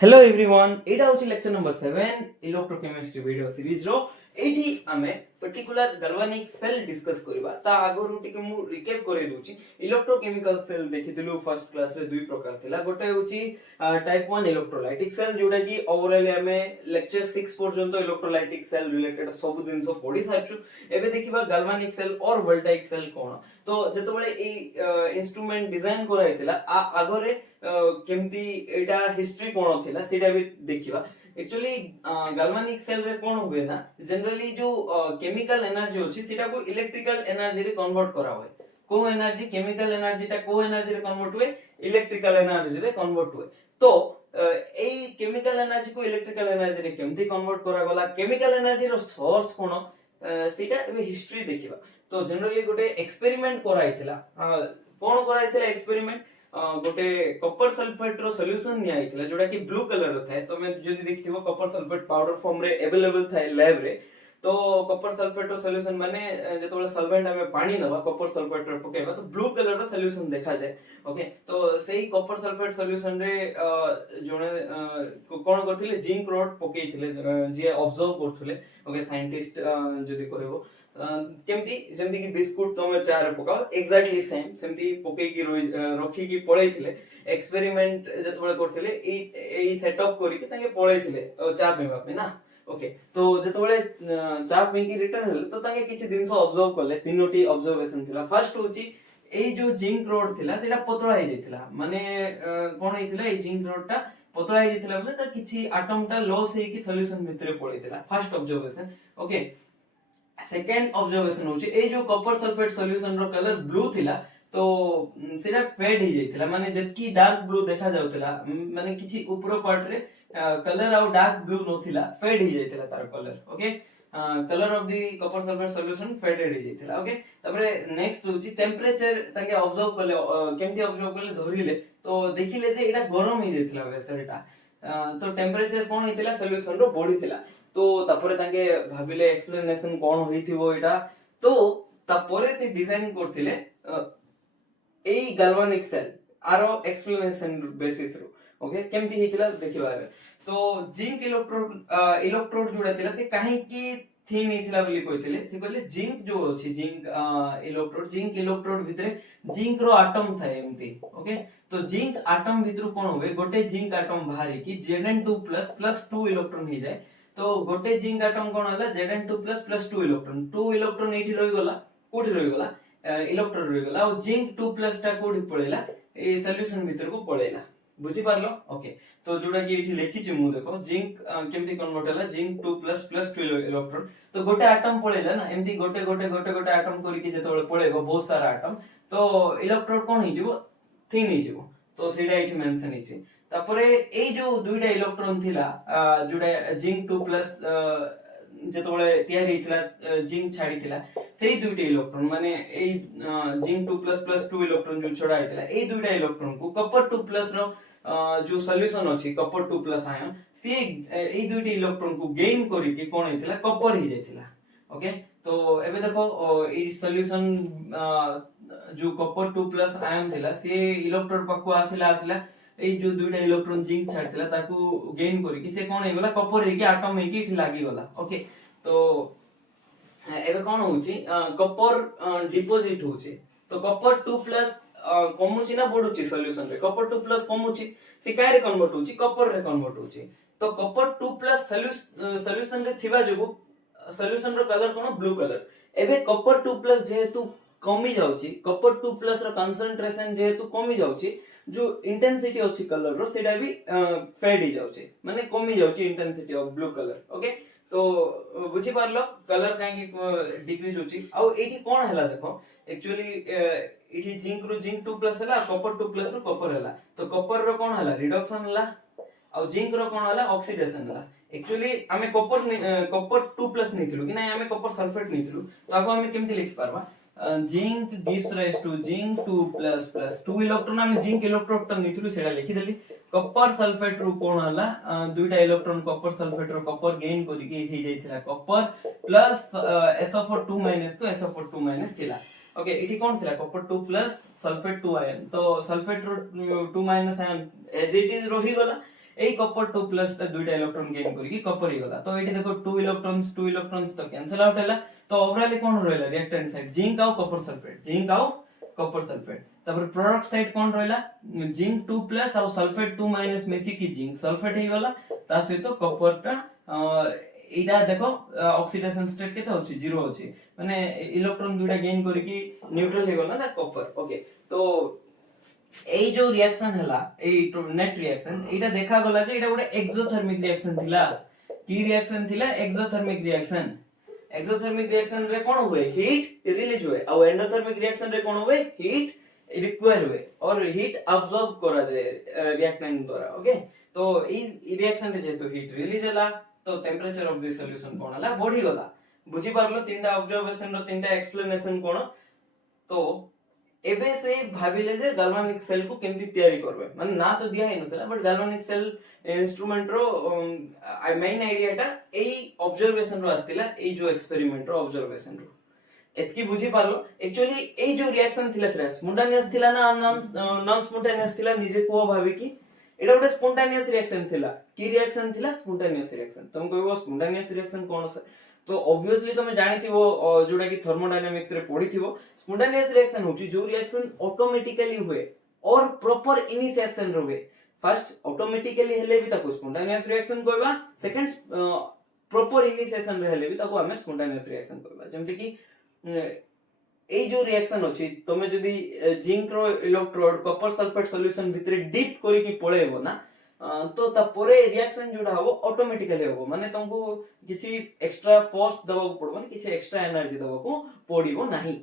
Hello everyone एटा होची lecture number 7 electrochemistry video series रो एठी हमें पर्टिकुलर गैल्वेनिक सेल डिस्कस करबा ता आगरु टिके मु रिकैप करे दोची इलेक्ट्रोकेमिकल सेल देखिथिलु फर्स्ट क्लास रे दुई प्रकार थिला गोटे होची टाइप 1 इलेक्ट्रोलाइटिक सेल जोडा की ओवरऑल हमें लेक्चर 6 पर्यंत इलेक्ट्रोलाइटिक सेल रिलेटेड सब जिंसो पढी सारछु एबे देखिबा गैल्वेनिक सेल और वोल्टाइक सेल कोन तो जेतबेले ए इंस्ट्रूमेंट डिजाइन कराइतिला आगरे केमती एटा हिस्ट्री कोन थिला सेटा भी देखिबा एक्चुअली गैल्वेनिक सेल रे कोन हुए ना जनरली जो केमिकल एनर्जी होची सेटा को इलेक्ट्रिकल एनर्जी रे कन्वर्ट करा होय को एनर्जी केमिकल एनर्जी टा को एनर्जी रे कन्वर्ट हुए इलेक्ट्रिकल एनर्जी रे कन्वर्ट हुए तो एई केमिकल एनर्जी को इलेक्ट्रिकल एनर्जी रे केमती कन्वर्ट करा गला केमिकल एनर्जी रो सोर्स कोन सेटा एबे हिस्ट्री देखिबा तो जनरली गोटे एक्सपेरिमेंट कराइथिला कोन कराइथिला एक्सपेरिमेंट गोटे कॉपर सल्फेट रो सॉल्यूशन निया आइथिला जोडा कि ब्लू कलर रो थाए तो मैं जदी देखिथिबो कॉपर सल्फेट पाउडर फॉर्म रे अवेलेबल थाए लैब रे तो कॉपर सल्फेट रो सॉल्यूशन माने जेतबेले सॉल्वेंट हमें पानी नबा कॉपर सल्फेट रे पकेबा तो ब्लू कलर रो सॉल्यूशन देखा जाय ओके तो सेही कॉपर सल्फेट सॉल्यूशन रे जोने कोन करथिले जिंक रोड पकेइथिले जे ऑब्जर्व करथुले ओके साइंटिस्ट जदी कहबो केमती जेमती कि बिस्कुट तमे चार पकाओ एग्जैक्टली सेम सेमती पके की रखी की पळैथिले एक्सपेरिमेंट जेतबेले करथिले एई सेटअप करी कि ताके पळैथिले चा पीबा पे ना ओके तो जेतबेले चा पी की रिटर्न हल तो ताके किछि दिन से ऑब्जर्व करले तीनोटी ऑब्जर्वेशन थिला फर्स्ट होची एई जो जिंक रोड थिला सेटा पतळा हे जैथिला माने कोन हेतिला एई जिंक रोड टा पतळा हे जैथिला माने त किछि एटम टा लॉस हे की सॉल्यूशन भितरे पळैथिला first observation okay second observation होची ए जो कॉपर सल्फेट सॉल्यूशन रो कलर ब्लू थिला तो सेटा फेड ही जाइथिला माने जतकी डार्क ब्लू देखा जाउथिला माने किछि ऊपर पार्ट रे कलर आउ डार्क ब्लू नथिला फेड ही जाइथिला तार colour okay colour of the copper sulphate solution faded ही जाइथिला ओके तबरे नेक्स्ट होची टेंपरेचर ताके ऑब्जर्व करले केमती ऑब्जर्व करले धरिले तो देखिले जे एटा गरम ही जाइथिला वेसलटा तो टेंपरेचर कोन हितिला सॉल्यूशन रो बॉडी थिला तो तापरे ताके भाबिले एक्सप्लेनेशन कोन होइथिबो एटा तो तापरे से डिजाइन करथिले एई गैल्वेनिक सेल आरो एक्सप्लेनेशन बेसिस रो ओके केमती हितिला देखिबा तो जिंक इलेक्ट्रोड जोडा थिला से काहे की थीम हितिला बोली कहिथिले से कहले जिंक जो अछि जिंक इलेक्ट्रोड भितरे जिंक रो एटम थाए एमती ओके तो जिंक एटम भितरु कोन होबे गोटे जिंक एटम बाहरी की Zn2 प्लस 2 इलेक्ट्रॉन ही जाए तो गोटे जिंक एटम कोन होला Zn2 प्लस 2 इलेक्ट्रॉन 2 इलेक्ट्रॉन एठी रहि गला कोठी रहि गला इलेक्ट्रॉन रहि गला और जिंक 2 प्लस टा कोठी पळेला ए सॉल्यूशन भीतर को पळेला बुझी पारलो ओके तो जोडा कि एठी लिखि छि मु देखो जिंक केमती कन्वर्ट होला जिंक 2 प्लस 2 इलेक्ट्रॉन तो गोटे एटम पळेला ना एमती गोटे एटम करी कि जेतबेले पळेबो बहुत सारा एटम तो इलेक्ट्रोड कोन हि जिवो थिन हि जिवो तो सेटा एठी मेंशन हि छि तापरे ए जो दुईटा इलेक्ट्रॉन थिला जोडा जिंक 2 प्लस जेतबेले तयारी हितला जिंक छाडी थिला सेही दुईटा इलेक्ट्रॉन माने ए जिंक 2 प्लस 2 इलेक्ट्रॉन जो छोडा हितला ए दुईटा इलेक्ट्रॉन को कॉपर 2 प्लस रो जो सॉल्यूशन अछि कॉपर 2 प्लस आयन से ए दुईटा इलेक्ट्रॉन को गेन करी कि कोन हितला कॉपर ही जायतिला ओके तो एबे देखो ए सॉल्यूशन जो कॉपर 2 प्लस आयन थिला से इलेक्ट्रोड पाखु आसिला ए जो दुईटा इलेक्ट्रॉन जिंक छाडथिला ताकू गेन करी कि से कोन हे गला कॉपर हे कि एटम हे कि लागी गला ओके तो एबे कोन होची कॉपर डिपॉजिट होची तो कॉपर 2 प्लस कमुची ना बढुची सॉल्यूशन रे कॉपर 2 प्लस कमुची से काय रे कन्वर्ट होची कॉपर रे कन्वर्ट होची तो कॉपर 2 प्लस सॉल्यूशन रे थिबा जगु सॉल्यूशन रो कलर कोन ब्लू कलर एबे कॉपर 2 प्लस जेहेतु कमी जाउची कॉपर 2 प्लस रो कंसंट्रेशन जेहेतु कमी जाउची जो इंटेंसिटी अछि कलर रो सेटा भी फेड ही जाउची माने कमी जाउची intensity of blue colour okay तो बुझी पारलो कलर काहे की डिक्रीज होची आ एठी कोन हला देखो एक्चुअली एठी जिंक 2 प्लस हला कॉपर 2 प्लस रो कॉपर हला तो कॉपर रो कोन हला रिडक्शन हला आ जिंक रो कोन हला ऑक्सीडेशन हला एक्चुअली हमें कॉपर 2 प्लस नैथिलु कि नै हमें कॉपर सल्फेट नैथिलु तो आको हमें केमति लिखि पारबा zinc gives rise to zinc 2 plus 2 electron हमें जिंक इलेक्ट्रोड टा नैथिलु सेडा लिखि देली कॉपर सल्फेट रो कोन हला दुईटा इलेक्ट्रॉन कॉपर सल्फेट रो कॉपर गेन करी कि हे जाइथिला कॉपर प्लस SO4 माइनस को SO4 थिला ओके इठी कोन थिला कॉपर 2 प्लस सल्फेट 2 आयन तो सल्फेट रो 2 आयन एज इट इज रही गला এই কপার 2 প্লাস টা দুইটা ইলেকট্রন গেইন করি কপার হি গলা তো এটি দেখো 2 ইলেকট্রনস তো ক্যান্সেল আউট ହେଲା তো ওভারঅলি কোন রহিলা রিঅ্যাক্ট্যান্ট সাইড জিंक ଆଉ কপার সালফেট তারপর প্রোডাক্ট সাইড কোন রহিলা জিंक 2 প্লাস ଆଉ সলফেট 2 মাইনাস মিশি কি জিंक সলফেট হি গলা তা সহিত কপারটা এইটা দেখো অক্সিডেশন স্টেট কেতে হচ্ছে 0 আছে মানে ইলেকট্রন দুইটা গেইন করি কি নিউট্রাল হি গলা না কপার ওকে তো এই যে রিঅ্যাকশন হলা এই নেট রিঅ্যাকশন এটা দেখা গলা যে এটা ଗୋଟେ এক্সোথর্মিক রিঅ্যাকশন থিলা কি রিঅ্যাকশন থিলা এক্সোথর্মিক রিঅ্যাকশন রে কোন हुए हीट रिलीज हुए और एंडोथर्मिक रिएक्शन रे कोन हुए हीट रिक्वायर हुए और हीट अब्सॉर्ब करा जाए रिएक्टेंट द्वारा ओके तो ई रिएक्शन रे जेतो हीट रिलीज हला तो टेंपरेचर ऑफ दिस सॉल्यूशन कोन हला बढ़ी गला बुझी पारलो तीनटा ऑब्जर्वेशन रो तीनटा एक्सप्लेनेशन कोन तो एबे से भाबिले जे गाल्वानिक सेल को केमती तैयारी करबे माने ना तो दिया ही नथला बट गाल्वानिक सेल इंस्ट्रूमेंट रो मेन आइडियाटा एई ऑब्जर्वेशन रो आस्तिला एई जो एक्सपेरिमेंट रो ऑब्जर्वेशन रो एतकी बुझी पारलो एक्चुअली एई जो रिएक्शन थिला सेटा स्पॉन्टेनियस थिला ना नॉन स्पॉन्टेनियस थिला निजे को भाबे की एटा गोटे स्पॉन्टेनियस रिएक्शन थिला की रिएक्शन थिला स्पॉन्टेनियस रिएक्शन तुम कहबो स्पॉन्टेनियस रिएक्शन कोन सर तो ऑब्वियसली तुम जानिथिबो जोडा की थर्मोडायनामिक्स रे पढिथिबो स्पॉन्टेनियस रिएक्शन होची जो रिएक्शन ऑटोमेटिकली हुए और प्रॉपर इनिशिएशन रहे फर्स्ट ऑटोमेटिकली हेले भी ताको स्पॉन्टेनियस रिएक्शन कहबा सेकंड प्रॉपर इनिशिएशन रे हेले भी ताको हमें स्पॉन्टेनियस रिएक्शन कहबा जेमति की এই जो रिएक्शन अछि तमे जदी जिंक रो इलेक्ट्रोड कॉपर सल्फेट सॉल्यूशन भितरे डीप करी की पळेबो ना तो तापरे रिएक्शन जोडा हबो ऑटोमेटिकली हबो माने तुमको किछि एक्स्ट्रा फोर्स दबाको पड़बो ना किछि एक्स्ट्रा एनर्जी दबाको पड़िबो नाही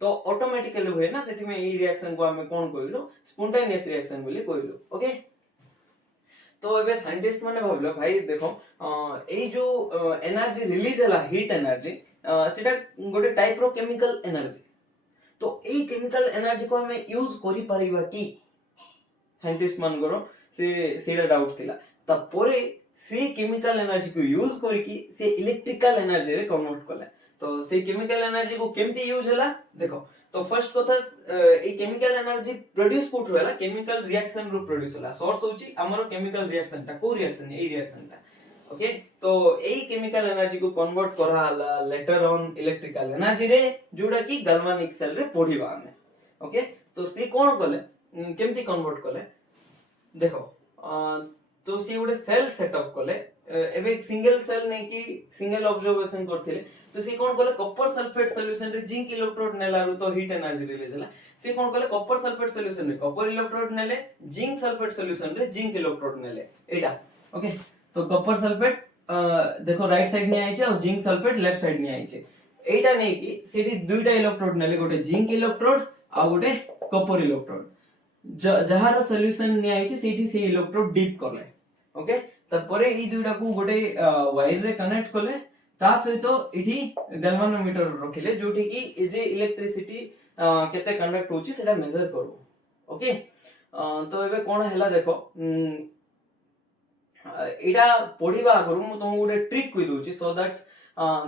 तो ऑटोमेटिकली हुए ना सेति में ई रिएक्शन को हमें कोन कहलो स्पॉन्टेनियस रिएक्शन बोली कहलो ओके तो एबे साइंटिस्ट माने भाबलो भाई देखो ए जो एनर्जी रिलीज हला हीट एनर्जी सेटा गोटे टाइप रो केमिकल एनर्जी तो ए केमिकल एनर्जी को हमें यूज करि परिबा की साइंटिस्ट मान करो से सेडा डाउट थिला तपरे से केमिकल एनर्जी को यूज करी की से इलेक्ट्रिकल एनर्जी रे कन्वर्ट कले तो से केमिकल एनर्जी को केमती यूज हला देखो तो फर्स्ट कथा ए केमिकल एनर्जी प्रोड्यूस कोठ होला केमिकल रिएक्शन रो प्रोड्यूस होला सोर्स होची हमरो केमिकल रिएक्शन ता को रिएक्शन ए रिएक्शन ता ओके तो ए केमिकल एनर्जी को कन्वर्ट करा हला लेटर ऑन इलेक्ट्रिकल एनर्जी रे जोडा की गाल्वानिक सेल रे पढिबा हमें ओके तो से कोन कले केमती कन्वर्ट कले देखो तो सी गोटे सेल सेटअप कले एबे सिंगल सेल नै की सिंगल ऑब्जर्वेशन करथिले तो सी कोन कले कॉपर सल्फेट सॉल्यूशन रे जिंक इलेक्ट्रोड नेलारु तो हीट एनर्जी रिलीज होला सी कोन कले कॉपर सल्फेट सॉल्यूशन रे कॉपर इलेक्ट्रोड नेले जिंक सल्फेट सॉल्यूशन रे जिंक इलेक्ट्रोड नेले एटा ओके तो कॉपर सल्फेट देखो राइट साइड नि आइचे और जिंक सल्फेट लेफ्ट साइड नि आइचे एटा नै की सेठी दुईटा इलेक्ट्रोड नेले गोटे जिंक इलेक्ट्रोड आ गोटे कॉपर इलेक्ट्रोड जहार सॉल्यूशन नि आइचे सेठी से इलेक्ट्रोड डीप करले ओके तपरे ई दुईटा को गोटे वायर रे कनेक्ट करले ता सहित इठी गैल्वानोमीटर रखिले जोठी की ए जे इलेक्ट्रिसिटी केते कंडक्ट होची सेटा मेजर करबो ओके तो एबे कोन हैला देखो एडा पढिबा आगरु मु तुमको गोटे ट्रिक कहि दोची सो दैट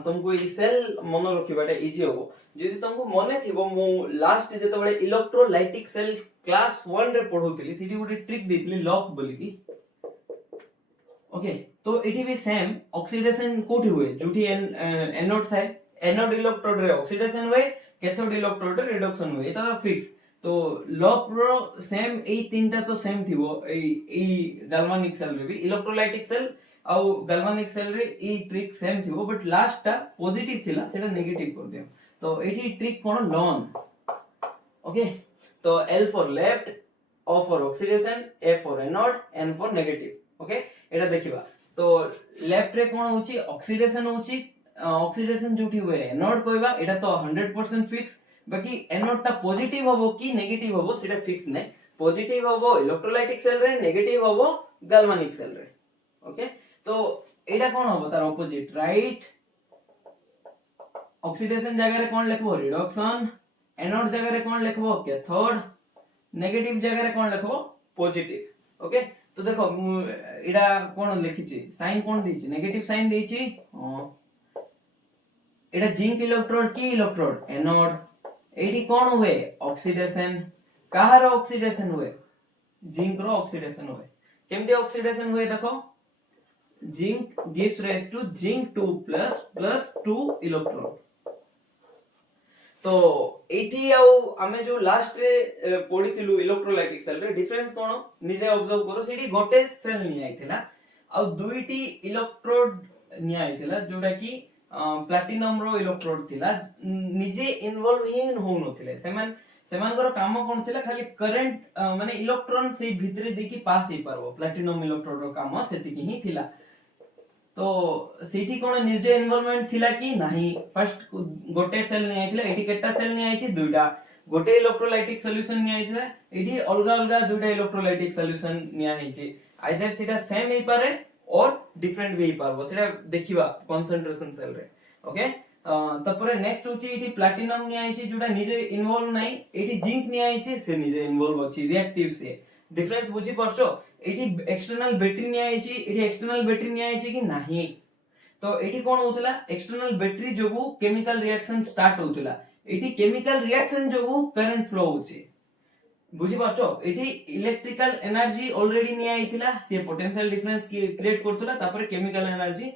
तुमको ई सेल मन रखिबाटा इजी होबो जदि तुमको मने थिबो मु लास्ट जेते बळे इलेक्ट्रोलाइटिक सेल क्लास 1 रे पढौतली सिटी गोटे ट्रिक देथिली लॉक बोली की ओके तो एठी भी सेम ऑक्सीडेशन कोठी हुए जोठी एनोड थाए एनोड इलेक्ट्रोड रे ऑक्सीडेशन हुए कैथोड इलेक्ट्रोड रे रिडक्शन हुए एटा फिक्स तो लॉक रो सेम ए तीनटा तो सेम थिबो ए गाल्वानिक सेल रे भी इलेक्ट्रोलाइटिक सेल आ गाल्वानिक सेल रे ई ट्रिक सेम थिबो बट लास्ट टा पॉजिटिव थिला सेटा नेगेटिव कर दियो तो एठी ट्रिक कोन लॉन ओके तो L for left O for oxidation A for anode N for negative okay एटा देखिबा तो लेफ्ट रे कोन होची ऑक्सीडेशन होची ऑक्सीडेशन जोठी हुए एनोड कहबा एटा तो 100% फिक्स बाकी एनोड ता पॉजिटिव होबो की नेगेटिव होबो सेटा फिक्स नै पॉजिटिव होबो इलेक्ट्रोलाइटिक सेल रे नेगेटिव होबो गाल्वानिक सेल रे ओके तो एटा कोन होबो तार ऑपोजिट राइट ऑक्सीडेशन जगह रे कोन लिखबो रिडक्शन एनोड जगह रे कोन लिखबो कैथोड नेगेटिव जगह रे कोन लिखबो पॉजिटिव ओके तो देखो एडा कोन लिखिची साइन कोन देची नेगेटिव साइन देची एडा जिंक इलेक्ट्रोड की इलेक्ट्रोड एनोड एडी कोन हुए ऑक्सीडेशन कहार ऑक्सीडेशन हुए जिंक रो ऑक्सीडेशन हुए केमती ऑक्सीडेशन हुए देखो zinc gives rise to zinc 2 plus plus 2 electron. तो एठी आउ आमे जो लास्ट रे पढिथिलु इलेक्ट्रोलाइटिक सेल रे डिफरेंस कोन निजे ऑब्जर्व करो सेठी गोटे सेल नि आइथिला आ दुईटी इलेक्ट्रोड नि आइथिला जोडा की प्लैटिनम रो इलेक्ट्रोड थिला निजे इन्वॉल्व ही हो नथिले सेमानकर काम कोन थिला खाली करंट माने इलेक्ट्रॉन से भितरे देखि पास ही परबो प्लैटिनम इलेक्ट्रोड रो काम सेति की ही थिला। तो सीटी कोन निजे इन्वॉल्वमेंट थिला कि नाही फर्स्ट गोटे सेल नै आइथिला एठी केटा सेल नै आइछि दुईटा गोटे इलेक्ट्रोलाइटिक सॉल्यूशन नै आइथिला एठी अलगा अलगा दुईटा इलेक्ट्रोलाइटिक सॉल्यूशन नै आइछि आइदर सेटा सेम हे पारे और डिफरेंट भी हे पारबो सेटा देखिबा कंसंट्रेशन सेल रे ओके। तपरे नेक्स्ट होछि एठी प्लैटिनम नै आइछि जोटा निजे इन्वॉल्व नाही एठी जिंक नै आइछि से निजे इन्वॉल्व अछि रिएक्टिव से डिफरेंस बुझी परछो एठी एक्सटर्नल बैटरी नै आइछि एठी एक्सटर्नल बैटरी नै आइछि कि नाही। तो एठी कोन होतला एक्सटर्नल बैटरी जोगु केमिकल रिएक्शन स्टार्ट होतला एठी केमिकल रिएक्शन जोगु करंट फ्लो होछि बुझी परछो एठी इलेक्ट्रिकल एनर्जी ऑलरेडी नै आइथिला से पोटेंशियल डिफरेंस क्रिएट करथला तापर केमिकल एनर्जी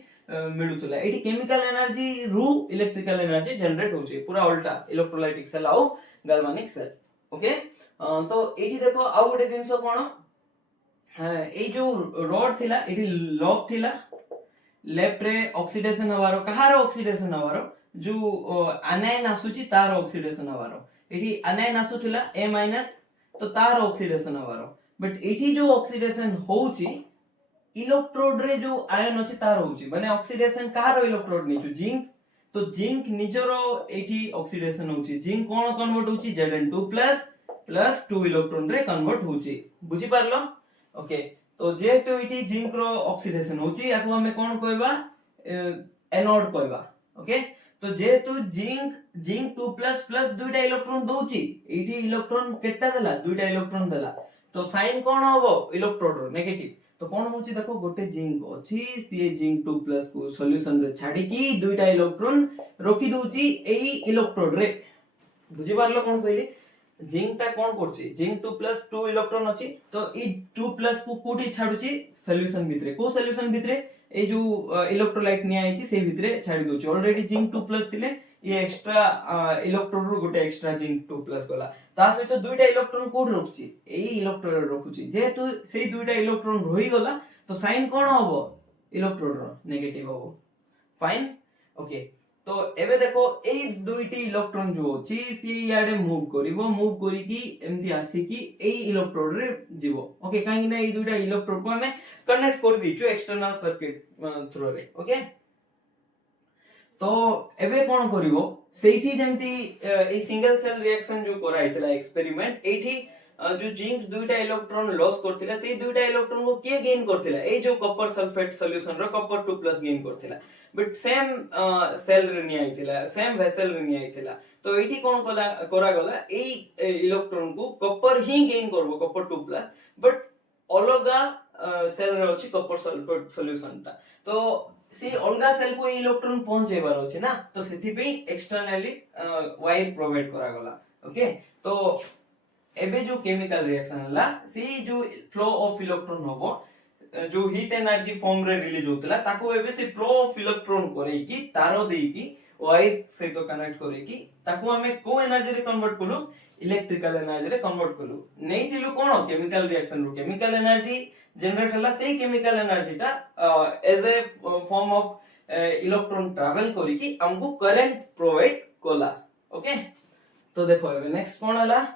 मिलुतला एठी केमिकल एनर्जी रु इलेक्ट्रिकल एनर्जी जनरेट होछि पूरा उल्टा इलेक्ट्रोलाइटिक सेल आउ गाल्वानिक सेल ओके। तो एठी देखो आउ गोटे जिंस कोन ए जो रॉड थिला एठी लॉक थिला लेफ्ट रे ऑक्सीडेशन हवारो कहारो ऑक्सीडेशन हवारो जो एनायन आसुची तार ऑक्सीडेशन हवारो एठी एनायन आसुथिला A- तो तार ऑक्सीडेशन हवारो बट एठी जो ऑक्सीडेशन होउची इलेक्ट्रोड रे जो आयन अछि तार होउची माने ऑक्सीडेशन कहारो इलेक्ट्रोड निचु जिंक तो जिंक निजरो एठी ऑक्सीडेशन होउची जिंक कोन कन्वर्ट होउची Zn2 प्लस 2 इलेक्ट्रॉन रे कन्वर्ट होउची बुझी पारलो ओके। तो जेहेतु इटी जिंक रो ऑक्सीडेशन होची याको हमें कोन कहबा एनोड कहबा ओके। तो जेहेतु जिंक 2 प्लस प्लस दुईटा इलेक्ट्रॉन दोची इटी इलेक्ट्रॉन केटा देला दुईटा इलेक्ट्रॉन देला तो साइन कोन होबो इलेक्ट्रोड रो नेगेटिव तो कोन होची देखो गोटे जिंक अछि सी जिंक 2 प्लस को सॉल्यूशन रे छाडी की दुईटा इलेक्ट्रॉन रोकी दोची एई इलेक्ट्रोड रे बुझी पारलो कोन कहली जिंक टा कोन करछि जिंक 2 प्लस 2 इलेक्ट्रॉन अछि तो ई 2 प्लस को कोठी छाडुछि सॉल्यूशन भितरे को सॉल्यूशन भितरे ए जो इलेक्ट्रोलाइट नि आइछि से भितरे छाडी दोछि ऑलरेडी जिंक 2 प्लस थिले ये एक्स्ट्रा इलेक्ट्रोड रो गोटे एक्स्ट्रा जिंक 2 प्लस गला ता सहित दुईटा इलेक्ट्रॉन कोड रखछि एई इलेक्ट्रोड रखुछि जेहेतु सेई दुईटा इलेक्ट्रॉन रहि गला तो साइन कोन होबो इलेक्ट्रोड रो नेगेटिव होबो फाइन ओके। तो एबे देखो एई दुईटी इलेक्ट्रॉन जो अछि सी याडे मूव करी की एमती आसी की एई इलेक्ट्रोड रे जीवो ओके काहे ना एई दुईटा इलेक्ट्रोड को हमें कनेक्ट कर दिछु एक्सटर्नल सर्किट थ्रू रे ओके। तो एबे कोन करिवो सेठी जेमती ए सिंगल सेल रिएक्शन जो कराइतला एक्सपेरिमेंट एठी जो जिंक दुईटा इलेक्ट्रॉन लॉस करथिला से दुईटा इलेक्ट्रॉन को के गेन करथिला ए जो कॉपर सल्फेट सॉल्यूशन रो कॉपर 2 प्लस गेन करथिला बट सेम सेल रे नि आइथिला सेम वेसल रे नि आइथिला तो एठी कोन करा गला ए इलेक्ट्रॉन को कॉपर ही गेन करबो कॉपर 2 प्लस बट अलगा सेल रे अछि कॉपर सल्फेट सॉल्यूशन ता तो से अलगा सेल को इलेक्ट्रॉन पहुंचेबार अछि ना तो सेथि पे एक्सटर्नली वायर प्रोवाइड करा गला ओके। तो एबे जो केमिकल रिएक्शन हला से जो फ्लो ऑफ इलेक्ट्रॉन होबो जो हीट एनर्जी फॉर्म रे रिलीज होतला ताको एबे से फ्लो ऑफ इलेक्ट्रॉन करे की तारो देई की वायर से तो कनेक्ट करे की ताको हमें को एनर्जी रे कन्वर्ट कलु इलेक्ट्रिकल एनर्जी रे कन्वर्ट कलु नै थिलु कोन केमिकल रिएक्शन रो केमिकल एनर्जी जनरेट हला से केमिकल एनर्जी ता as a form of electron travel करी की हमको करंट प्रोवाइड कोला ओके। तो देखो एबे नेक्स्ट कोन हला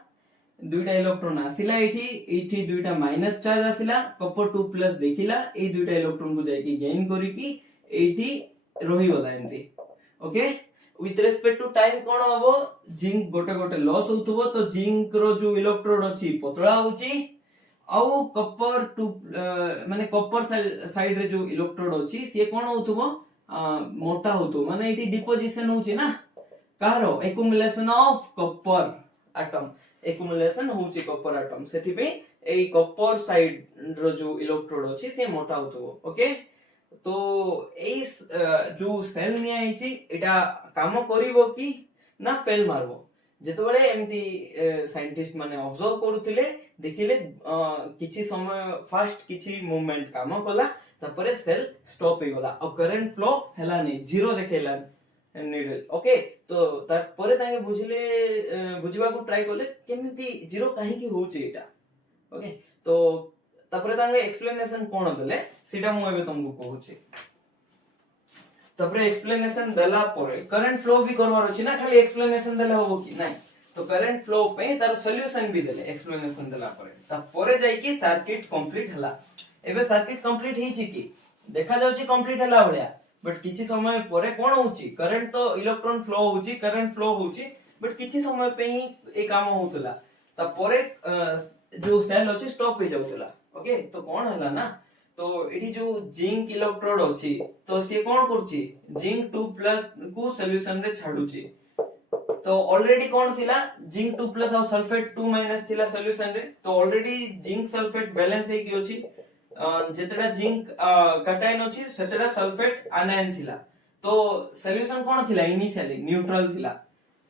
दुईटा इलेक्ट्रॉन आसिला एठी दुईटा माइनस चार्ज आसिला कॉपर 2 प्लस देखिला ए दुईटा इलेक्ट्रॉन को जाई की गेन करी की एठी रही गला एंती okay. With respect to time कोन होबो जिंक गोटे गोटे लॉस होतबो तो जिंक रो जो इलेक्ट्रोड अछि पतला होची आउ कॉपर 2 माने कॉपर साइड रे जो इलेक्ट्रोड अछि से कोन होतबो मोटा होतो माने एठी डिपोजिशन होची ना कारो accumulation of copper atom accumulation होची कॉपर एटम सेथि पे ए कॉपर साइड रो जो इलेक्ट्रोड अछि से मोटा होतो ओके। तो ए जो सेल नि आइछि एटा काम करिवो की ना फेल मारबो जेतबेले एमती साइंटिस्ट माने ऑब्जर्व करूथिले देखिले किछि समय फास्ट किछि मूवमेंट काम कला तापरे सेल स्टॉप हे गला और करंट फ्लो हला नै जीरो देखेला नीडल ओके तो तापरे ताके बुझिबा को ट्राई करले केमिति जीरो काहे की होउची एटा ओके तो तापरे ताके एक्सप्लेनेशन कोन देले सीधा मु एबे तुमको कहूची तापरे एक्सप्लेनेशन देला परे करंट फ्लो भी करवार अछि ना खाली एक्सप्लेनेशन देला होबो कि नाही तो करंट फ्लो पे तार सॉल्यूशन भी देले एक्सप्लेनेशन देला परे तापरे जाई कि सर्किट कंप्लीट हला एबे सर्किट कंप्लीट हे छि कि देखा जाउची कंप्लीट हला भलिया बट किछि समय परे कोन होउची करंट तो इलेक्ट्रॉन फ्लो होउची करंट फ्लो होउची बट किछि समय पे ही ए काम होउतला तापरे जो सेल अछि स्टॉप हो जाउतला ओके तो कोन हला ना तो एठी जो जिंक इलेक्ट्रोड अछि तो से कोन करछि जिंक 2+ को सॉल्यूशन रे छाडुछि तो ऑलरेडी कोन थिला जिंक 2+ और सल्फेट 2- थिला सॉल्यूशन रे तो ऑलरेडी जिंक सल्फेट बैलेंस हे कि अछि जेतडा जिंक कटायन अछि सेतडा सल्फेट आनायन थिला तो सॉल्यूशन कोन थिला इनिशियली न्यूट्रल थिला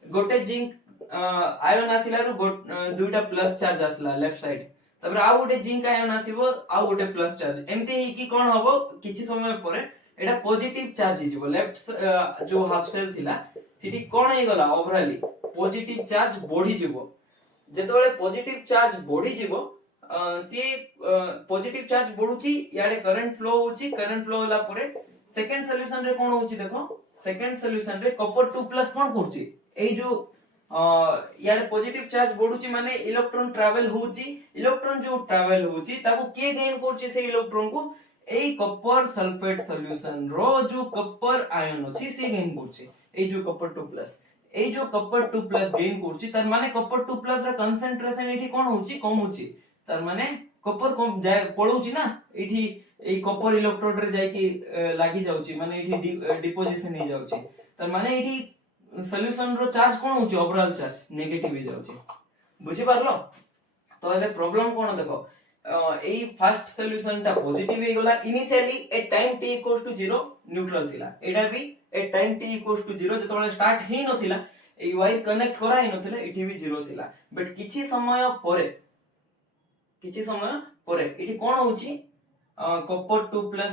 गोटे जिंक आयन आसिलारु दुईटा प्लस चार्ज आसला लेफ्ट साइड तबरे आ गोटे जिंक आयन आसीबो आ गोटे प्लस चार्ज एमती ही कि कोन हबो किछि समय परे एटा पॉजिटिव चार्ज ही जिवो लेफ्ट जो हाफ सेल थिला सिटी कोन हे गला ओवरऑली पॉजिटिव चार्ज बढ़ी जिवो जेतबेले पॉजिटिव चार्ज बढ़ी जिवो सी पॉजिटिव चार्ज बढ़ुची याडे करंट फ्लो होची करंट फ्लो होला परे सेकंड सॉल्यूशन रे कोन होची देखो सेकंड सॉल्यूशन रे कॉपर 2+ कोन करची ए जो याडे पॉजिटिव चार्ज बढ़ुची माने इलेक्ट्रॉन ट्रैवल होची इलेक्ट्रॉन जो ट्रैवल होची ताको के गेन करची से इलेक्ट्रॉन को ए कॉपर सल्फेट सॉल्यूशन रो जो कॉपर आयन अछि से गेन करची ए जो कॉपर 2+ ए जो कॉपर 2+ गेन करची तार माने कॉपर 2+ रा कंसंट्रेशन एठी कोन होची कम होची तार माने कॉपर कम जाय पळुची ना एठी ए कॉपर इलेक्ट्रोड रे जाय कि लागि जाउची माने एठी डिपोजिशन हे जाउची तार माने एठी सॉल्यूशन रो चार्ज कोन होची ओवरऑल चार्ज नेगेटिव हे जाउची बुझी पारलो तो एबे प्रॉब्लम कोन देखो एई फर्स्ट सॉल्यूशन ता पॉजिटिव हे गला initially at time t = 0 neutral थिला एडा भी at time t = 0 जतबळे start hey नथिला a wire connect करा हे नथिला एठी भी 0 थिला बट किछि समय परे एठी कोन होची कॉपर 2+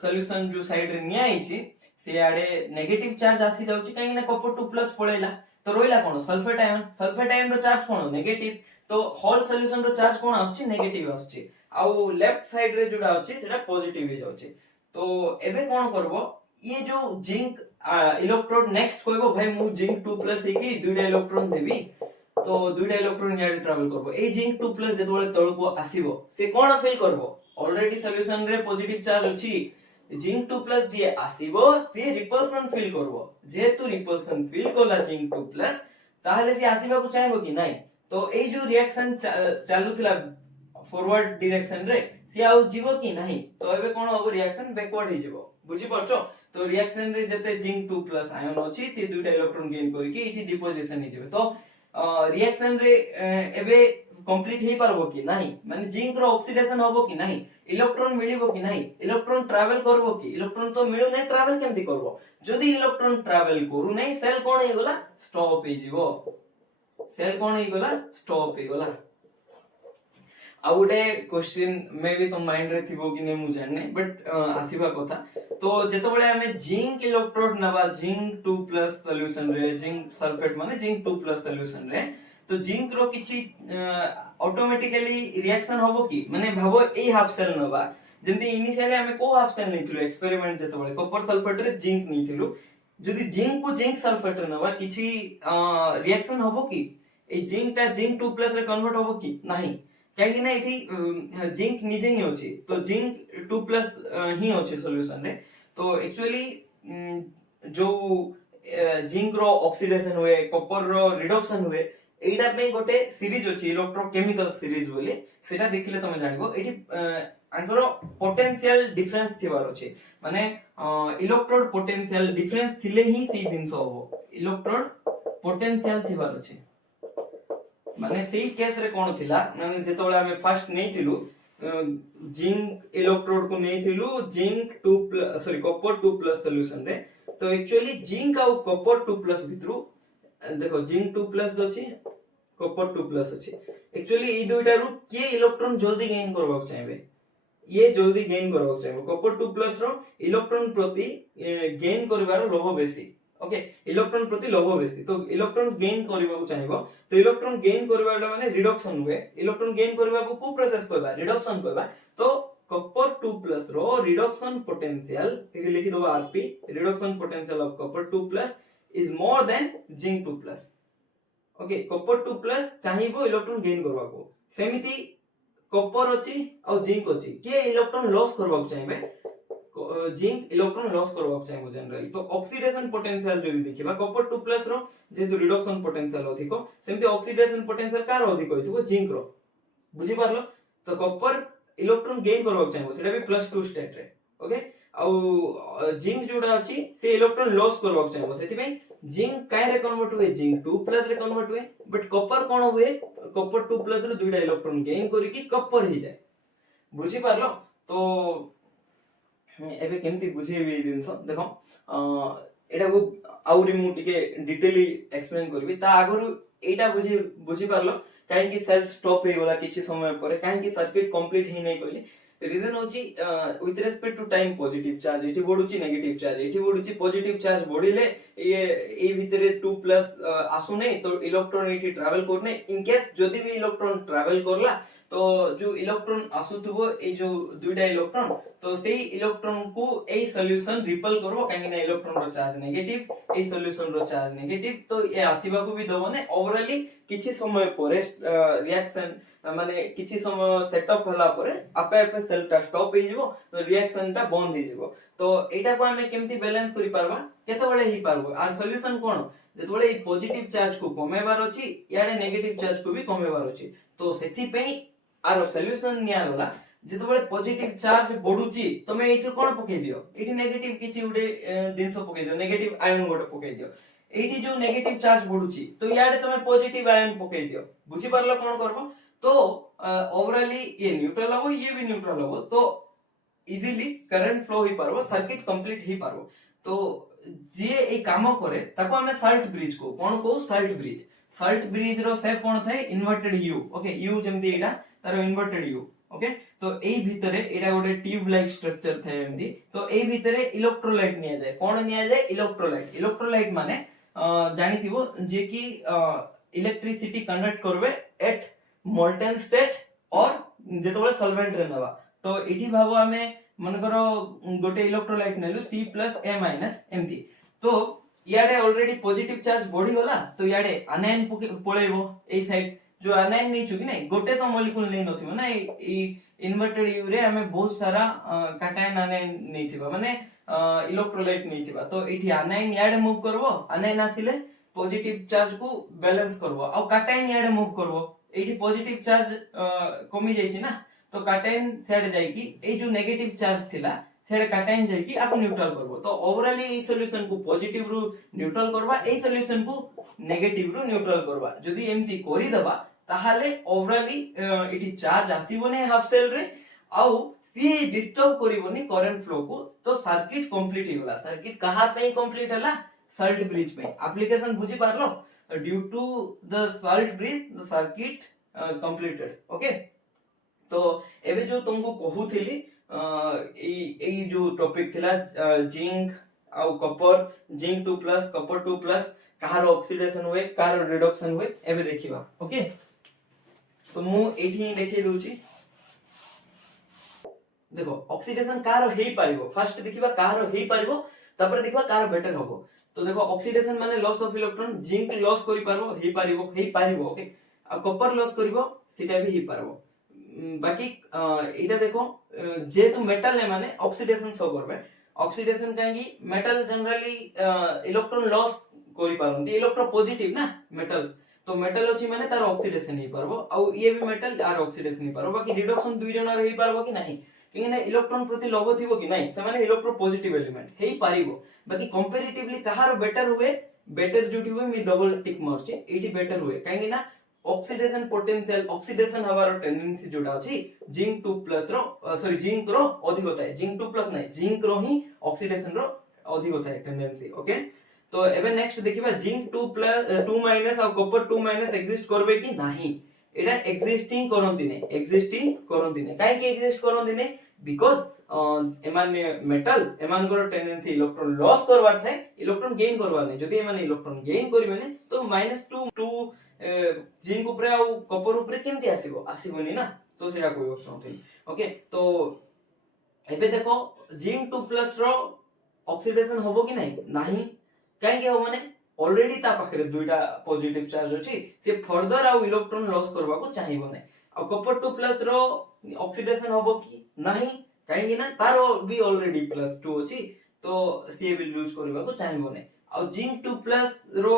सॉल्यूशन जो साइड रे निया हिची से आडे नेगेटिव चार्ज आसी जाउची काहे ना कॉपर 2+ पळेला तो रोइला कोन सल्फेट आयन रो चार्ज कोन नेगेटिव तो होल सॉल्यूशन रो चार्ज कोन आछी नेगेटिव आछी आ लेफ्ट साइड रे जोडा आछी सेटा पॉजिटिव हे जाउची तो एबे कोन करबो ये जो जिंक इलेक्ट्रोड नेक्स्ट कहबो भाई मु जिंक 2+ हे कि दुइटा इलेक्ट्रॉन देबी तो दुइटा इलेक्ट्रॉन याडे ट्रैवल करबो ए जिंक 2+ जेतबेले तळको आसीबो से कोन फील करबो ऑलरेडी सॉल्यूशन रे पॉजिटिव चार्ज अछि जिंक 2+ जे आसीबो से रिपल्सन फील करबो जेतु रिपल्सन फील कोला जिंक 2+ ताहले से आसीबा को चाहबो कि नाही तो ए जो रिएक्शन चालू थिला फॉरवर्ड डायरेक्शन रे से आउ जीवो कि नाही तो एबे कोन होबो रिएक्शन बैकवर्ड हे जीवो बुझी परछो तो रिएक्शन रे जते जिंक 2+ आयन अछि से दुइटा इलेक्ट्रॉन गेन करि कि इठी डिपोजिशन हे जीवो तो रिएक्शन रे एबे कंप्लीट हे परबो कि नाही माने जिंक रो ऑक्सीडेशन होबो कि नाही इलेक्ट्रॉन मिलिबो कि नाही इलेक्ट्रॉन ट्रैवल करबो कि इलेक्ट्रॉन तो मिलु नै ट्रैवल केमति करबो जदि इलेक्ट्रॉन ट्रैवल करू नै सेल कोन हे गला स्टॉप हे जीवो सेल कोन हे गला स्टॉप हे गला आ गोटे क्वेश्चन मे भी तो माइंड रे थिबो कि नै मु जानने बट आसीबा कथा तो जेतबेले हमें जिंक इलेक्ट्रोड नबा जिंक 2+ सॉल्यूशन रे जिंक सल्फेट माने जिंक 2+ सॉल्यूशन रे तो जिंक रो किछि ऑटोमेटिकली रिएक्शन होबो कि माने भाबो ए हाफ सेल नबा जेंति इनिशियली हमें को हाफ सेल नैथिलु एक्सपेरिमेंट जेतबेले कॉपर सल्फेट रे जिंक नैथिलु जदि जिंक को जिंक सल्फेट रे नबा किछि रिएक्शन होबो कि ए जिंक ता जिंक 2+ रे कन्वर्ट होबो कि नाही काहे ना एठी जिंक निजे ही होची तो जिंक 2+ ही होची सॉल्यूशन रे तो एक्चुअली जो जिंक रो ऑक्सीडेशन हुए कॉपर रो रिडक्शन हुए एटा पे गोटे सीरीज होची इलेक्ट्रोकेमिकल सीरीज बोली सेटा देखिले तमे जानिबो एठी आंकरो पोटेंशियल डिफरेंस थिबार होची माने इलेक्ट्रोड पोटेंशियल डिफरेंस थिले ही सी दिनस होबो इलेक्ट्रोड पोटेंशियल थिबार होची माने सेही केस रे कोन थिला माने जेतोळे हमें फर्स्ट नेथिलु जिंक इलेक्ट्रोड को नेथिलु जिंक 2+ सॉरी कॉपर 2+ सॉल्यूशन रे तो एक्चुअली जिंक और कॉपर 2+ भितरु देखो जिंक 2 प्लस अछि कॉपर 2 प्लस अछि एक्चुअली ई दुइटा रु के इलेक्ट्रॉन जल्दी गेन करबा चाहिए ये जल्दी गेन करबा चाहिए कॉपर 2 प्लस रो इलेक्ट्रॉन प्रति गेन करबार लोभ बेसी ओके इलेक्ट्रॉन प्रति लोभ बेसी तो इलेक्ट्रॉन गेन करबा चाहिबो तो इलेक्ट्रॉन गेन करबाटा माने रिडक्शन हुए इलेक्ट्रॉन गेन करबा को प्रोसेस करबा रिडक्शन करबा तो कॉपर 2 प्लस रो रिडक्शन पोटेंशियल इट लिखि दो RP reduction potential of copper 2 plus is more than zinc 2 plus okay copper 2 plus चाहिबो इलेक्ट्रॉन गेन करबा को सेमिति कॉपर अछि और जिंक अछि के इलेक्ट्रॉन लॉस करबा चाहिबे जिंक इलेक्ट्रॉन लॉस करबा चाहिबो जनरली तो ऑक्सीडेशन पोटेंशियल जदि देखिबा कॉपर 2 प्लस रो जेतु रिडक्शन पोटेंशियल अधिको सेमिति ऑक्सीडेशन पोटेंशियल कार अधिको होइतबो जिंक रो बुझी पारलो तो कॉपर इलेक्ट्रॉन गेन करबा चाहिबो सेटा भी +2 स्टेट रे ओके आउ जिंक जोडा अछि से इलेक्ट्रॉन लॉस करबा चाहिबो सेति में जिंक काय रे कन्वर्ट हुए जिंक 2 प्लस रे कन्वर्ट हुए बट कॉपर कोन हुए कॉपर 2 प्लस रे दुइटा इलेक्ट्रॉन गेन करी कि कॉपर ही जाय बुझी पारलो तो एबे केमती बुझेबी दिनस देखो एटा को आउरी मु टिके डिटेली एक्सप्लेन करबी ता आगरु एटा बुझी पारलो काहे कि सेल स्टॉप हे गला किछि समय परे काहे कि सर्किट कंप्लीट ही नै कहली रीजन होची with respect to time positive charge एठी बढुची नेगेटिव चार्ज एठी बढुची पॉजिटिव चार्ज बढिले ए भितरे 2 प्लस आसु नै तो इलेक्ट्रॉन एठी ट्रैवल करने इन केस जदी भी इलेक्ट्रॉन ट्रैवल करला तो जो इलेक्ट्रॉन आसुथबो ए जो दुइटा इलेक्ट्रॉन तो सेही इलेक्ट्रॉन को ए सॉल्यूशन रिपेल करबो काहे ना इलेक्ट्रॉन रो चार्ज नेगेटिव ए सॉल्यूशन रो चार्ज नेगेटिव तो ए आसीबा को भी दबो ने ओवरऑली किछि समय परे रिएक्शन माने किछि समय सेटअप होला परे आपे आपे सेल टा स्टॉप हे जिवो तो रिएक्शन टा बंद हे जिवो तो एटा को हमें केमती बैलेंस करि पारबा केते बेले ही पारबो आर सॉल्यूशन कोन जेतबेले ए पॉजिटिव चार्ज को कमेबार अछि याडे नेगेटिव चार्ज को भी कमेबार अछि तो सेति पई आर सॉल्यूशन निया गला जेतबेले पॉजिटिव चार्ज बढुची तमे एठी कोन पके दियो एठी नेगेटिव किछि उडे दिनसो पके दियो नेगेटिव आयन गोटे पके दियो एठी जो नेगेटिव चार्ज बढुची तो याडे तमे पॉजिटिव आयन पके दियो बुझी पारलो कोन करबो तो ओवरऑली ये न्यूट्रल हो ये भी न्यूट्रल हो तो इजीली करंट फ्लो ही पारबो सर्किट कंप्लीट ही पारबो तो जे ए काम करे ताको हमने साल्ट ब्रिज को कोन को साल्ट ब्रिज रो शेप कोन थाए inverted you okay you जेमती Etah taro inverted you okay तो एई भितरे एटा गोटे ट्यूब लाइक स्ट्रक्चर थाए एमदी तो एई भितरे इलेक्ट्रोलाइट निया जाय कोन निया जाय इलेक्ट्रोलाइट माने जानिथिबो जे कि इलेक्ट्रिसिटी कंडक्ट करबे एट मोल्टेन स्टेट और जेतबेले सॉल्वेंट रे नबा तो एठी भाबो हमें मन करो गोटे इलेक्ट्रोलाइट नेलु C+A- एमती तो याडे ऑलरेडी पॉजिटिव चार्ज बढ़ी गला तो याडे आनायन पळेबो ए साइड जो आनायन नै छु कि नै गोटे तो मॉलिक्यूल नै नथिबो ना ई इन्वर्टेड यू रे हमें बहुत सारा काटायन आनायन नै थिबा माने इलेक्ट्रोलाइट नै थिबा तो एठी आनायन याडे मूव करबो आनायन आसिले पॉजिटिव चार्ज को बैलेंस करबो आ काटायन याडे मूव करबो एठी पॉजिटिव चार्ज कमी जाई छी ना तो काटायन सेड जाई कि ए जो नेगेटिव चार्ज थिला सेड काटायन जाई कि आपन न्यूट्रल करबो तो ओवरऑली ए सॉल्यूशन को पॉजिटिव रु न्यूट्रल करबा ए सॉल्यूशन को नेगेटिव रु न्यूट्रल करबा जदी एमती करि दबा ताहाले ओवरऑली एठी चार्ज आसीबो ने हाफ सेल रे आउ सी डिस्टर्ब करिवोनी करंट फ्लो को तो सर्किट कंप्लीट ही होला सर्किट कहा पे कंप्लीट होला साल्ट ब्रिज पे एप्लीकेशन बुझी पारलो due to the salt bridge the circuit completed okay तो एबे जो तुमको कहूथिली ए जो टॉपिक थिला जिंक आ copper zinc 2 plus copper 2 plus कार ऑक्सीडेशन हुए कार रिडक्शन हुए एबे देखिबा ओके तो मु एठी देखै दोची देखो ऑक्सीडेशन कार हेई पारिबो फर्स्ट देखिबा कार हेई पारिबो तापर देखिबा कार बेटर होबो तो देखो ऑक्सीडेशन माने loss of electron zinc loss करि पारबो हेई पारिबो ओके आ कॉपर लॉस करिवो सेटा भी हेई पारबो बाकी एटा देखो जेतु मेटल है माने ऑक्सीडेशन शो करबे ऑक्सीडेशन काहेकि मेटल जनरली इलेक्ट्रॉन लॉस करि पारंती इलेक्ट्रो पॉजिटिव ना मेटल तो मेटल अछि माने तार ऑक्सीडेशन ही पारबो आ ये भी मेटल आर ऑक्सीडेशन ही पारबो बाकी रिडक्शन दुई जन रही पारबो कि नहीं कि ना इलेक्ट्रॉन प्रति लोभ थिबो कि नहीं से माने इलेक्ट्रो पॉजिटिव एलिमेंट हेई पारिबो बाकी कंपैरेटिवली कहार बेटर हुए बेटर जोटी हुए मी डबल टिक मारछे एटी बेटर हुए काहेकि ना ऑक्सीडेशन पोटेंशियल ऑक्सीडेशन हवार टेंडेंसी जोटा अछि जिंक 2 प्लस रो सॉरी जिंक रो अधिक होता है जिंक 2 प्लस नहीं जिंक रो ही ऑक्सीडेशन रो अधिक होता है टेंडेंसी ओके तो एबे नेक्स्ट देखिबा जिंक 2 प्लस 2 माइनस और कॉपर 2 माइनस एग्जिस्ट करबे कि नाही एटा एक्जिस्टिंग करंती नै काहे कि एग्जिस्ट करंती नै बिकॉज़ एमाने मेटल एमान को टेंडेंसी इलेक्ट्रॉन लॉस करवार थाए इलेक्ट्रॉन गेन करवार नै जदी एमाने इलेक्ट्रॉन गेन करबे नै तो -2 जिंक ऊपर आ कॉपर ऊपर केमती आसीबोनी ना तो सेटा कोइ समथिंग ओके तो एबे देखो जिंक 2 प्लस रो ऑक्सीडेशन होबो कि नाही काहे कि हो माने ऑलरेडी ता पाखरे दुईटा पॉजिटिव चार्ज अछि से फर्दर आ इलेक्ट्रॉन लॉस करबा को चाहिबो नै आ कॉपर 2 प्लस रो ऑक्सीडेशन होबो कि नाही काहे कि ना तारो भी ऑलरेडी +2 अछि तो सी भी लूज करबा को चाहिबो नै आ जिंक 2 प्लस रो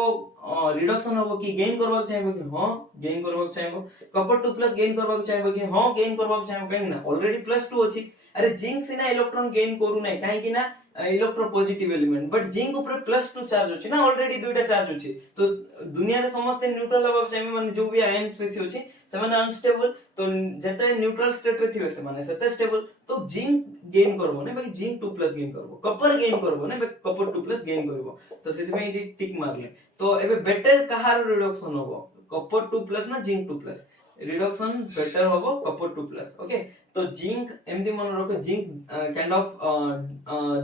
रिडक्शन होबो कि गेन करबा को चाहिबो कि हां गेन करबा को चाहिबो कॉपर 2 प्लस गेन करबा को चाहिबो कि हां गेन करबा को चाहिबो काहे ना ऑलरेडी +2 अछि अरे जिंक सिना इलेक्ट्रॉन गेन करू नै काहे कि ना electro positive element but zinc ऊपर +2 चार्ज अछि ना ऑलरेडी दुईटा चार्ज अछि तो दुनिया रे समस्त न्यूट्रल होबा चाहिबो माने जो भी आयन स्पेसी अछि से माने अनस्टेबल तो जते न्यूट्रल स्टेट रे थिबे से माने सेते स्टेबल तो जिंक गेन करबो नै बाकी जिंक 2 प्लस गेन करबो कॉपर गेन करबो नै बाकी कॉपर 2 प्लस गेन करबो तो सेति में इडी टिक मारले तो एबे बेटर कहार रिडक्शन होबो कॉपर 2 प्लस ना जिंक 2 प्लस रिडक्शन बेटर होबो कॉपर 2 प्लस ओके तो जिंक एमदी मन रखो जिंक काइंड ऑफ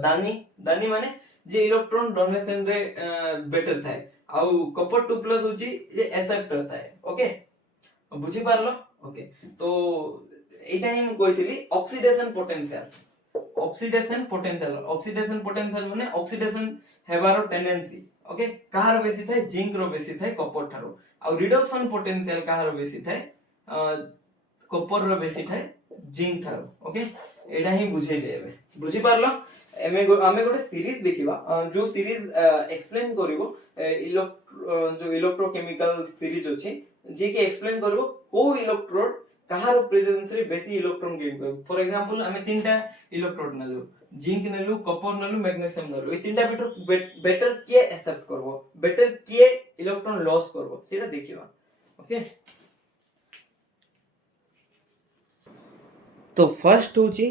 दानी माने जे इलेक्ट्रॉन डोनेशन रे बेटर थाए आ कॉपर 2 प्लस होची जे एक्सेप्टर थाए ओके बुझी पारलो ओके तो एटा ही हम कहितली ऑक्सीडेशन पोटेंशियल माने ऑक्सीडेशन हेबारो टेंडेंसी ओके कहार बेसी थाए जिंक रो बेसी थाए कॉपर थारो आ रिडक्शन पोटेंशियल कहार बेसी थाए कॉपर रो बेसी थाए जिंक थारो ओके एटा ही बुझे लेबे बुझी पारलो एमे गोटे सीरीज देखिबा जो सीरीज एक्सप्लेन करिवो जो इलेक्ट्रोकेमिकल सीरीज अछि जे के एक्सप्लेन करबो को इलेक्ट्रोड कहार प्रेजेंस रे बेसी इलेक्ट्रॉन गेन करबो फॉर एग्जांपल हमें तीनटा इलेक्ट्रोड नलु जिंक नलु कॉपर नलु मैग्नीशियम नलु ए तीनटा बेटर के एक्सेप्ट करबो बेटर के इलेक्ट्रॉन लॉस करबो सेटा देखिबा ओके तो फर्स्ट होची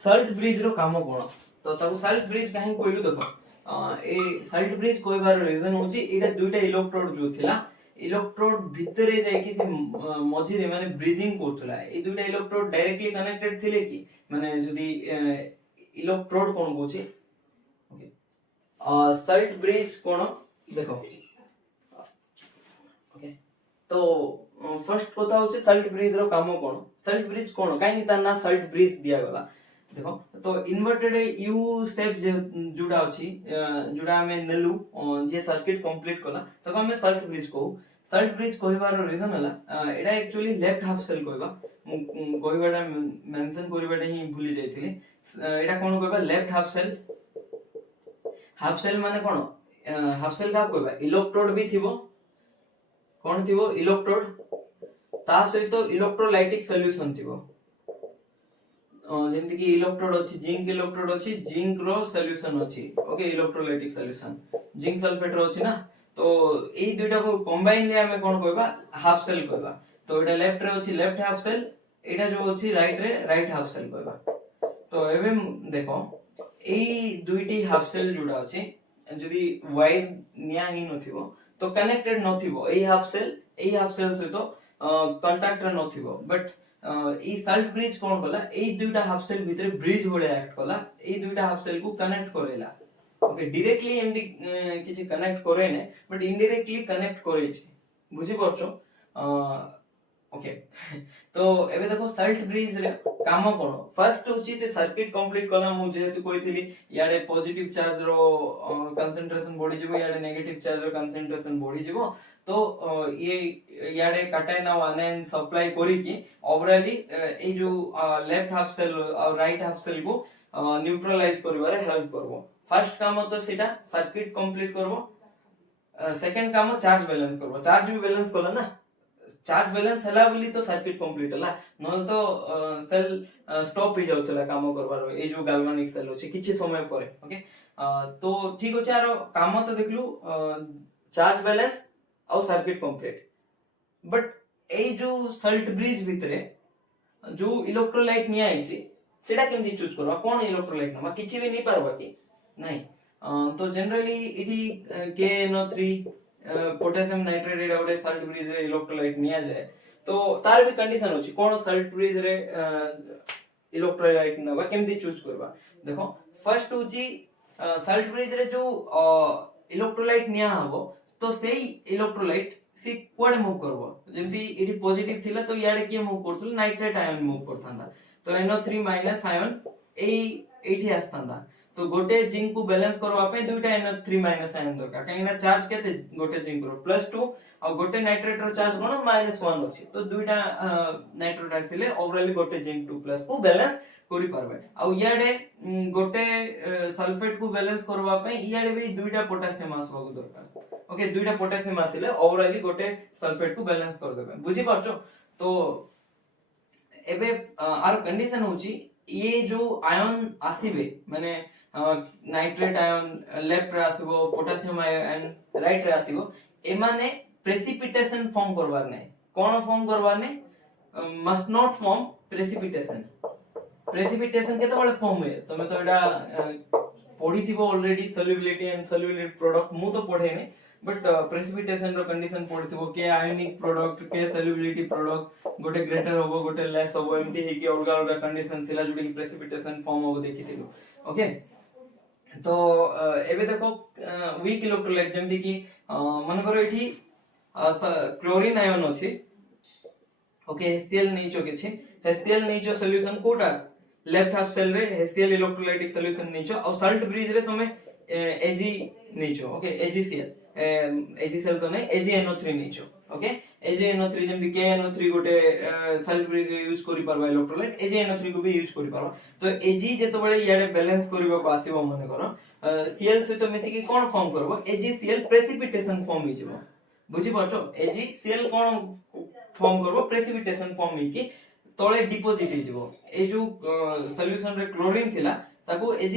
सल्ट ब्रिज रो काम कोन तो ताको सल्ट ब्रिज काहे कोइलु देखो ए सल्ट ब्रिज कोइबार रीजन होची एटा दुईटा इलेक्ट्रोड जो थिला इलेक्ट्रोड भितरे जाय कि से मझी रे माने ब्रिजिंग करथला ए दुईटा इलेक्ट्रोड डायरेक्टली कनेक्टेड थिले कि माने जदी इलेक्ट्रोड कोन कोची ओके सल्ट ब्रिज कोन देखो ओके तो फर्स्ट कोता होची सल्ट ब्रिज रो काम कोन काहे कि ना सल्ट ब्रिज दिया गला देखो तो इन्वर्टेड यू स्टेप जुडा अछि जुडा हमें नेलु जे सर्किट कंप्लीट कला तो हमें सल्ट ब्रिज कहबार रीजन हला एटा एक्चुअली लेफ्ट हाफ सेल कहबा कहबाटा मेंशन करबाटा ही भूली जायथिले एटा कोन कहबा लेफ्ट हाफ सेल माने कोन हाफ सेल का कहबा इलेक्ट्रोड भी थिबो कोन थिबो इलेक्ट्रोड ता सहित इलेक्ट्रोलाइटिक सॉल्यूशन थिबो जेमति कि इलेक्ट्रोड अछि जिंक रो सॉल्यूशन अछि okay electrolytic solution zinc sulphate रो अछि ना तो एई दुइटा को कंबाइन ले हमें कोन कहबा हाफ सेल कहबा तो एटा लेफ्ट रे अछि लेफ्ट हाफ सेल एटा जो अछि राइट रे राइट हाफ सेल कहबा तो एबे देखो एई दुइटी हाफ सेल जुडा अछि जदी वायर निया ही नथिबो तो कनेक्टेड नथिबो एई हाफ सेल सहित कांटेक्ट रे नथिबो बट ई सल्ट ब्रिज कोन कला एई दुइटा हाफ सेल भितरे ब्रिज होले एक्ट कला एई दुइटा हाफ सेल को कनेक्ट करेला ओके डायरेक्टली एमदी किछि कनेक्ट करे नै बट इनडायरेक्टली कनेक्ट करे छै बुझि परछो ओके तो एबे देखो सल्ट ब्रिज रे काम कोन फर्स्ट होची से सर्किट कंप्लीट कला मु जेहेतु कहितली याडे पॉजिटिव चार्ज रो कंसंट्रेशन बढ़ी जिवो याडे नेगेटिव चार्ज रो कंसंट्रेशन बढ़ी जिवो तो ये याडे काटाइन आ आनायन सप्लाई करी कि ओवरऑली ए जो लेफ्ट हाफ सेल और राइट हाफ सेल को न्यूट्रलाइज करबारे हेल्प करबो फर्स्ट काम तो सेटा सर्किट कंप्लीट करबो सेकंड काम चार्ज बैलेंस करबो चार्ज भी बैलेंस कला ना चार्ज बैलेंस हला बोली तो सर्किट कंप्लीट हला न तो सेल स्टॉप हो जाउतला काम करबार ए जो गैल्वेनिक सेल होचे किछि समय परे ओके तो ठीक होचे आरो काम तो देखलु चार्ज बैलेंस और सर्किट कंप्लीट बट ए जो सल्ट ब्रिज भितरे जो इलेक्ट्रोलाइट निया आइछि सेटा केमति चूज करबा कोन इलेक्ट्रोलाइट ना किछि भी नहीं पारबा कि नहीं तो जनरली इटी KNO3 पोटेशियम नाइट्रेट एटा गोटे सल्ट ब्रिज रे इलेक्ट्रोलाइट निया जाए तो तार भी कंडीशन अछि कोन सल्ट ब्रिज रे इलेक्ट्रोलाइट नबा केमती चूज करबा देखो फर्स्ट होची सल्ट ब्रिज रे जो इलेक्ट्रोलाइट निया हबो तो सेही इलेक्ट्रोलाइट सी कोड मूव करबो जेमती इटी पॉजिटिव थिला तो याडे के मूव करथुल नाइट्रेट आयन मूव करथांदा तो NO3 माइनस आयन एठी आस्थांदा तो गोटे जिंक को बैलेंस करबा पे दुईटा NO3 माइनस आयन दरकार काहे ना चार्ज केते गोटे जिंक रो +2 और गोटे नाइट्रेट रो चार्ज कोन -1 अछि तो दुईटा नाइट्रेट आसिले ओवरऑल गोटे जिंक 2+ को बैलेंस करि पारबे आ याडे गोटे सल्फेट को बैलेंस करबा पे याडे भी दुईटा पोटेशियम आसबा को दरकार ओके दुईटा पोटेशियम आसिले ओवरऑल गोटे सल्फेट को बैलेंस कर देबे बुझी पारछो तो एबे आर कंडीशन होची ये जो आयन आसीबे माने नाइट्रेट आयन लेफ्ट रे आसीबो पोटेशियम आयन राइट रे आसीबो एमाने प्रेसिपिटेशन फॉर्म करबार नै कोन फॉर्म करबार नै must not form precipitation precipitation केते बळे फॉर्म होय तमे तो एटा पढी थिबो already solubility and solubility product मु तो पढे नै बट प्रेसिपिटेशन रो कंडीशन पढिथिबो के आयोनिक प्रोडक्ट के सॉल्युबिलिटी प्रोडक्ट गोटे ग्रेटर होबो गोटे लेस होबो एमती हे कि अलगा अलगा कंडीशन सिला जुडी की प्रेसिपिटेशन फॉर्म होबो देखिथिलु ओके तो एबे देखो वीक इलेक्ट्रोलाइट जेमती कि मन करो एठी क्लोरीन आयन अछि ओके HCl नेचो के छै HCl नेचो सॉल्यूशन कोटा लेफ्ट हाफ सेल रे HCl इलेक्ट्रोलाइटिक सॉल्यूशन नेचो और सॉल्ट ब्रिज रे तमे Ag नेचो ओके AgCl AgCl तो नै AgNO3 नेचो ओके AgNO3 जेमति KNO3 गोटे सल्ट ब्रिज यूज करि परबा इलेक्ट्रोलाइट AgNO3 को भी यूज करि परबा तो Ag जेतो बळे याडे बैलेंस करबो को आसीबो माने करो Cl से तो मिसी कि कोन फॉर्म करबो AgCl प्रेसिपिटेशन फॉर्म हि जेबो बुझी परछो AgCl कोन फॉर्म करबो प्रेसिपिटेशन फॉर्म हि कि तळे डिपॉजिट हि जेबो ए जो सॉल्यूशन रे क्लोरीन थिला ताको Ag+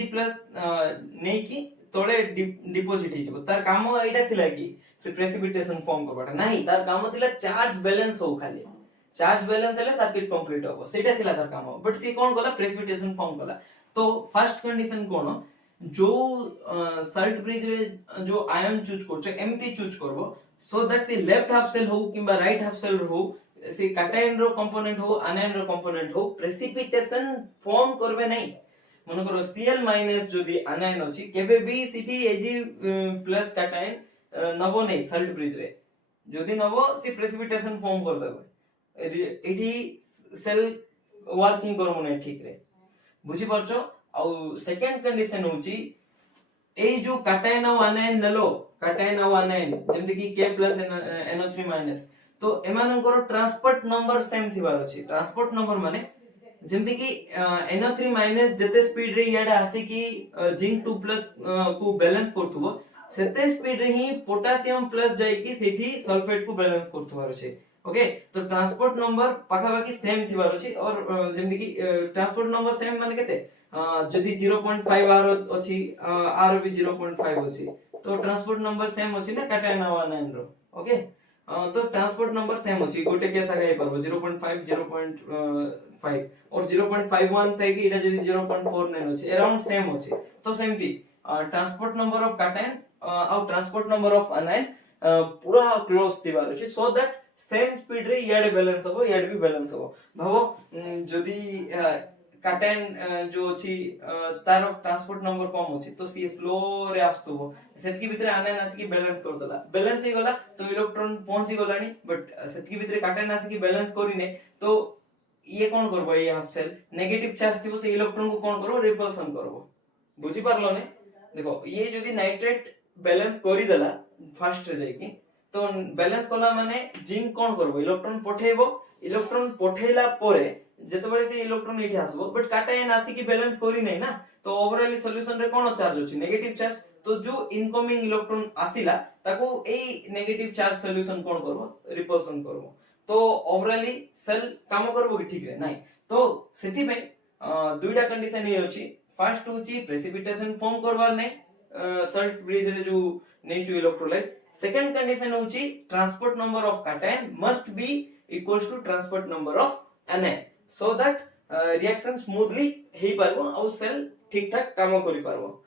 नै कि तळे डिपॉजिट हि जेबो तार काम एटा थिला कि से प्रेसिपिटेशन फॉर्म करबाटा नाही तार काम थिला चार्ज बैलेंस हो खाली चार्ज बैलेंस हेले सर्किट कंप्लीट होबो सेटा थिला तार काम बट सी कोन गला प्रेसिपिटेशन फॉर्म कला तो फर्स्ट कंडीशन कोन जो सल्ट ब्रिज रे जो आयन चूज करछो एमती चूज करबो सो दैट सी लेफ्ट हाफ सेल हो किबा राइट हाफ सेल हो सी कैटायन रो कंपोनेंट हो आनायन रो कंपोनेंट हो प्रेसिपिटेशन फॉर्म करबे नै मन करो Cl- जदी आनायन अछि केबे भी सिटी Ag+ कैटायन नबो नै सल्ट ब्रिज रे जदी नबो सी प्रेसिपिटेशन फॉर्म कर देबे एठी सेल वर्किंग करमो नै ठीक रे बुझी परछो आ सेकंड कंडीशन होची ए जो कैटायन और आनायन नलो कैटायन और आनायन जेमति कि K+ NO3- तो एमानकर ट्रांसपोर्ट नंबर सेम थिबार अछि ट्रांसपोर्ट नंबर माने जेमति कि NO3- जते स्पीड रे याडा आसी कि जिंक 2+ को बैलेंस करथुबो सेते स्पीड रे ही पोटेशियम प्लस जाई कि सेठी सल्फेट को बैलेंस करथुबार अछि ओके तो ट्रांसपोर्ट नंबर पाखा बाकी सेम थिबार अछि और जेमति कि ट्रांसपोर्ट नंबर सेम माने केते जदी 0.5 आर अछि आर भी 0.5 अछि तो ट्रांसपोर्ट नंबर सेम अछि ना कैटायन और आनायन रो ओके तो ट्रांसपोर्ट नंबर सेम अछि गोटे केस आगे परबो 0.5 0.5 और 0.51 थे कि एटा जदी 0.49 अछि अराउंड सेम अछि तो सेमती ट्रांसपोर्ट नंबर ऑफ कैटायन और ट्रांसपोर्ट नंबर ऑफ आनायन पूरा क्लोज थिबार अछि सो दैट सेम स्पीड रे याडे बैलेंस होबो याडे भी बैलेंस होबो भाबो जदी कैटायन जो अछि तार ट्रांसपोर्ट नंबर कम अछि तो सी स्लो रे आस्तबो सेतकी भितरे आनायन आसी कि बैलेंस कर दला बैलेंस हे गला तो इलेक्ट्रॉन पहुंची गलानी बट सेतकी भितरे कैटायन आसी कि बैलेंस करिने तो ये कोन करबो ये हाफ सेल नेगेटिव चार्ज थिबो से इलेक्ट्रॉन को कोन करबो रिपल्सन करबो बुझी पारलो ने देखो ये जदी नाइट्रेट बैलेंस करि दला फर्स्ट रे जाई कि तो बैलेंस कला माने जिंक कोन करबो इलेक्ट्रॉन पठेला परे जेते बळे से इलेक्ट्रॉन एठी आसबो बट कैटायन आसी कि बैलेंस करि नै ना तो ओवरऑल सॉल्यूशन रे कोन चार्ज अछि नेगेटिव चार्ज तो जो इनकमिंग इलेक्ट्रॉन आसिला ताको ए नेगेटिव चार्ज सॉल्यूशन कोन करबो रिपल्सन करबो तो ओवरऑल सेल काम करबो कि ठीक रे नाही तो सेति पे दुईटा कंडीशन हे अछि फर्स्ट होची प्रेसिपिटेशन फॉर्म करबार नै सल्ट ब्रिज रे जो नेचु इलेक्ट्रोलाइट सेकंड कंडीशन होची transport number of cation must be equals to transport number of anion so that reaction smoothly हे परबो और सेल ठीक ठाक काम करि परबो